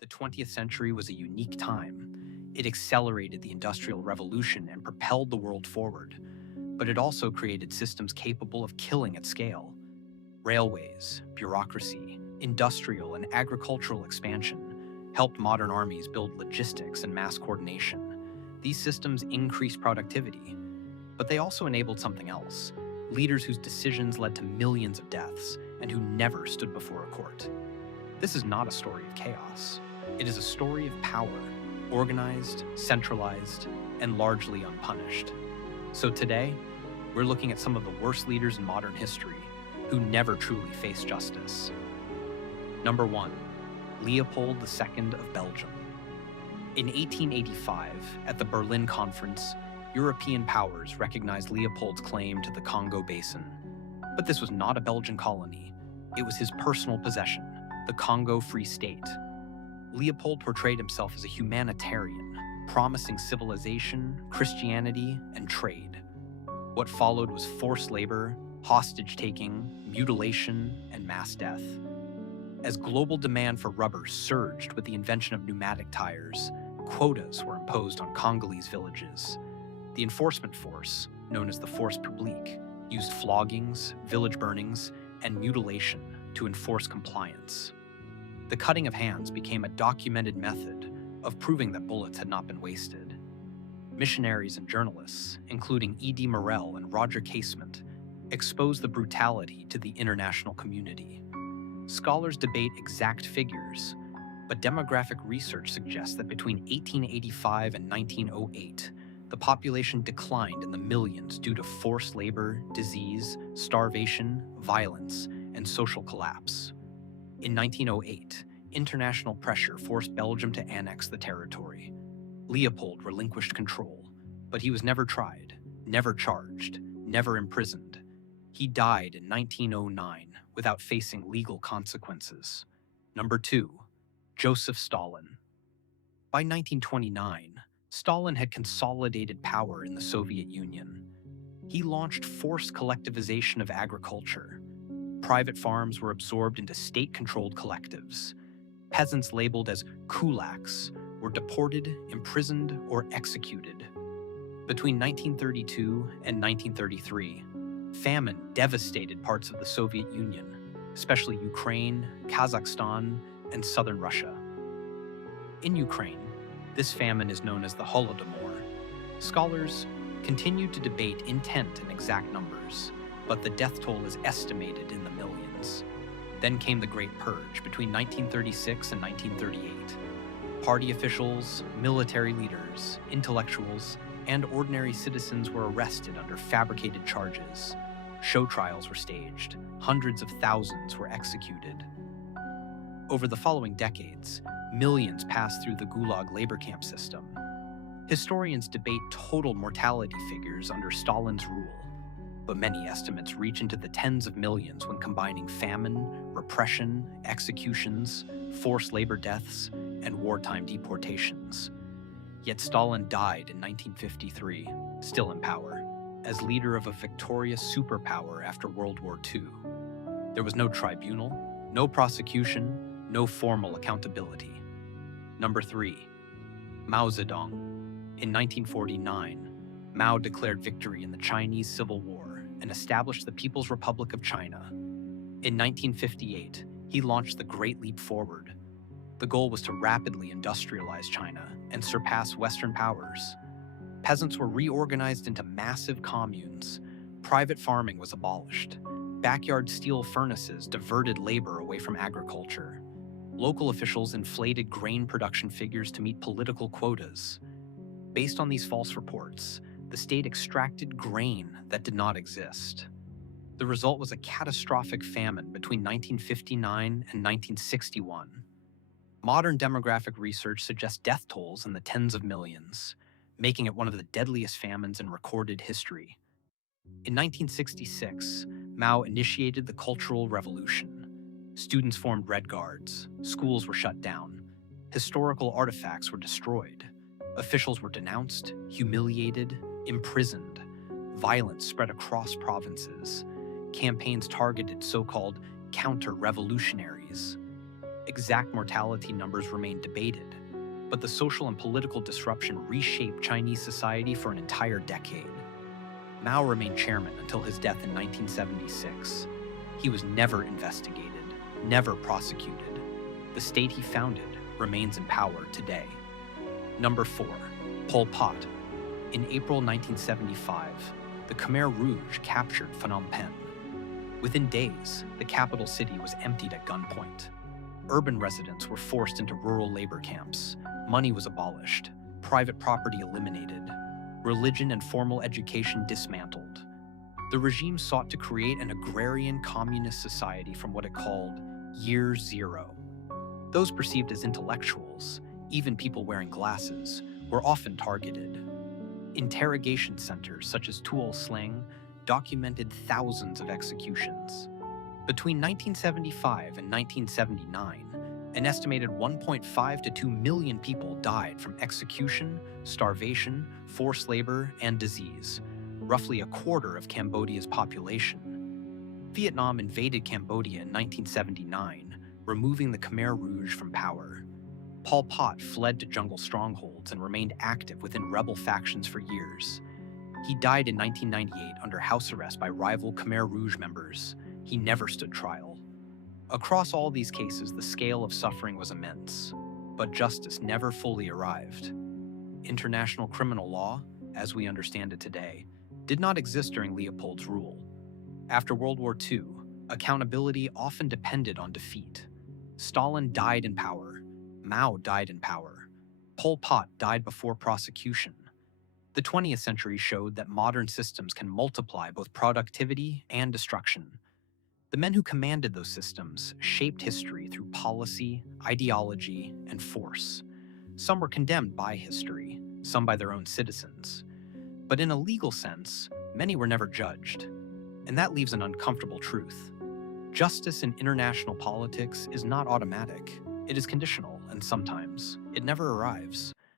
The 20th century was a unique time. It accelerated the Industrial Revolution and propelled the world forward, but it also created systems capable of killing at scale. Railways, bureaucracy, industrial and agricultural expansion helped modern armies build logistics and mass coordination. These systems increased productivity, but they also enabled something else: leaders whose decisions led to millions of deaths and who never stood before a court. This is not a story of chaos. It is a story of power, organized, centralized, and largely unpunished. So today, we're looking at some of the worst leaders in modern history who never truly faced justice. Number 1. Leopold II of Belgium. In 1885, at the Berlin Conference, European powers recognized Leopold's claim to the Congo Basin. But this was not a Belgian colony. It was his personal possession, the Congo Free State. Leopold portrayed himself as a humanitarian, promising civilization, Christianity, and trade. What followed was forced labor, hostage-taking, mutilation, and mass death. As global demand for rubber surged with the invention of pneumatic tires, quotas were imposed on Congolese villages. The enforcement force, known as the Force Publique, used floggings, village burnings, and mutilation to enforce compliance. The cutting of hands became a documented method of proving that bullets had not been wasted. Missionaries and journalists, including E.D. Morel and Roger Casement, exposed the brutality to the international community. Scholars debate exact figures, but demographic research suggests that between 1885 and 1908, the population declined in the millions due to forced labor, disease, starvation, violence, and social collapse. In 1908, international pressure forced Belgium to annex the territory. Leopold relinquished control, but he was never tried, never charged, never imprisoned. He died in 1909 without facing legal consequences. Number 2. Joseph Stalin. By 1929, Stalin had consolidated power in the Soviet Union. He launched forced collectivization of agriculture. Private farms were absorbed into state-controlled collectives. Peasants labeled as kulaks were deported, imprisoned, or executed. Between 1932 and 1933, famine devastated parts of the Soviet Union, especially Ukraine, Kazakhstan, and southern Russia. In Ukraine, this famine is known as the Holodomor. Scholars continue to debate intent and exact numbers, but the death toll is estimated in the millions. Then came the Great Purge between 1936 and 1938. Party officials, military leaders, intellectuals, and ordinary citizens were arrested under fabricated charges. Show trials were staged. Hundreds of thousands were executed. Over the following decades, millions passed through the Gulag labor camp system. Historians debate total mortality figures under Stalin's rule, but many estimates reach into the tens of millions when combining famine, repression, executions, forced labor deaths, and wartime deportations. Yet Stalin died in 1953, still in power, as leader of a victorious superpower after World War II. There was no tribunal, no prosecution, no formal accountability. Number 3. Mao Zedong. In 1949, Mao declared victory in the Chinese Civil War and established the People's Republic of China. In 1958, he launched the Great Leap Forward. The goal was to rapidly industrialize China and surpass Western powers. Peasants were reorganized into massive communes. Private farming was abolished. Backyard steel furnaces diverted labor away from agriculture. Local officials inflated grain production figures to meet political quotas. Based on these false reports, the state extracted grain that did not exist. The result was a catastrophic famine between 1959 and 1961. Modern demographic research suggests death tolls in the tens of millions, making it one of the deadliest famines in recorded history. In 1966, Mao initiated the Cultural Revolution. Students formed Red Guards, schools were shut down, historical artifacts were destroyed, officials were denounced, humiliated, imprisoned. Violence spread across provinces. Campaigns targeted so-called counter-revolutionaries. Exact mortality numbers remain debated, but the social and political disruption reshaped Chinese society for an entire decade. Mao remained chairman until his death in 1976. He was never investigated, never prosecuted. The state he founded remains in power today. Number 4. Pol Pot. In April 1975, the Khmer Rouge captured Phnom Penh. Within days, the capital city was emptied at gunpoint. Urban residents were forced into rural labor camps. Money was abolished, private property eliminated, religion and formal education dismantled. The regime sought to create an agrarian communist society from what it called Year Zero. Those perceived as intellectuals, even people wearing glasses, were often targeted. Interrogation centers such as Tuol Sleng documented thousands of executions. Between 1975 and 1979, an estimated 1.5 to 2 million people died from execution, starvation, forced labor, and disease, roughly a quarter of Cambodia's population. Vietnam invaded Cambodia in 1979, removing the Khmer Rouge from power. Pol Pot fled to jungle strongholds and remained active within rebel factions for years. He died in 1998 under house arrest by rival Khmer Rouge members. He never stood trial. Across all these cases, the scale of suffering was immense, but justice never fully arrived. International criminal law, as we understand it today, did not exist during Leopold's rule. After World War II, accountability often depended on defeat. Stalin died in power. Mao died in power. Pol Pot died before prosecution. The 20th century showed that modern systems can multiply both productivity and destruction. The men who commanded those systems shaped history through policy, ideology, and force. Some were condemned by history, some by their own citizens. But in a legal sense, many were never judged. And that leaves an uncomfortable truth. Justice in international politics is not automatic. It is conditional, and sometimes it never arrives.